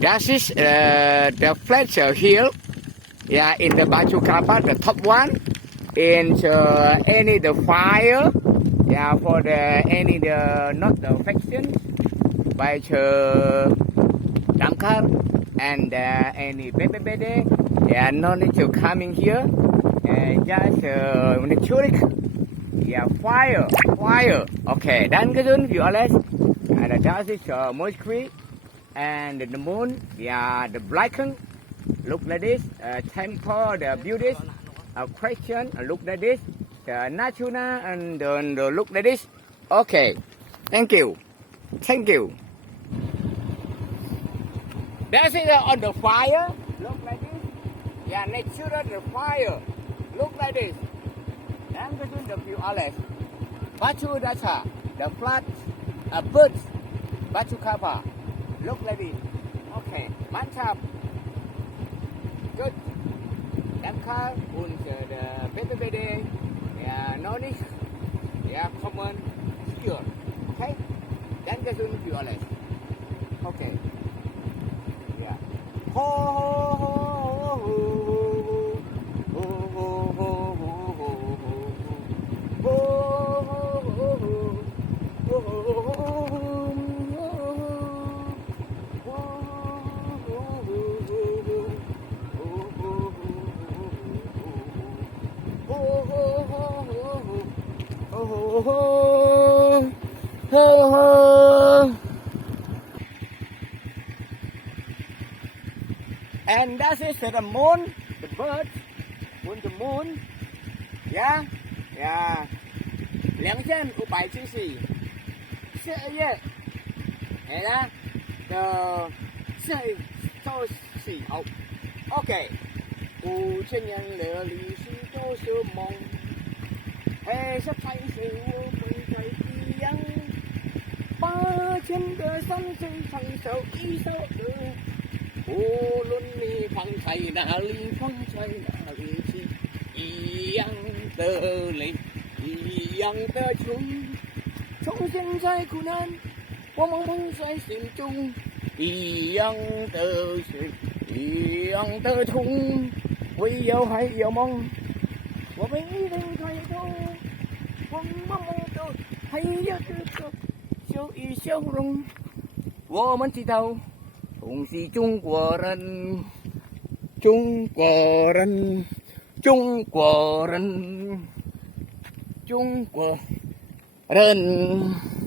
That is the flat hill. Yeah, in the batu kapal, the top one. In any the fire. Yeah, for the any the not the faction by the Damkar and any baby. Yeah, no need to coming here. Just naturally. Yeah, fire. Okay, then good view alles. And that is Mercury and the moon. Yeah, the blackened. Look like this. Temple, the beauties. Question. Look like this. The natuna and the look like this. Okay. Thank you. That's it on the fire. Look like this. Yeah, natural the fire. Look like this. Then good the view alles. Batu data. The flat. Bird. Batu kapal. Look like this. Okay. Mantap. Good. Damkar und the BBBD. Yeah, no need. Yeah, comment here. Okay. Then gesund für alles. Okay. Yeah. Ho ho ho ho ho ho And that is the moon, the bird, on the moon. Yeah. 2574. Sẽ gì? Này đó. The sẽ cho xỉ hậu. Okay. Cụ trên nhân lửa lý sĩ cho sơ mong. Hề sắp thay sự mình chạy tiếng. Ba trên cờ sông trên thằng sầu ý sâu đường. Ô luôn mi phăng chạy nà lý chi. Ý ăn tờ lý.一样的从现在苦难，我们捧在心中，一样的血，一样的痛，唯有还有梦，我们一定抬头，我们梦中还有这个笑意笑容，我们知道，同是中国人，中国人。中国人。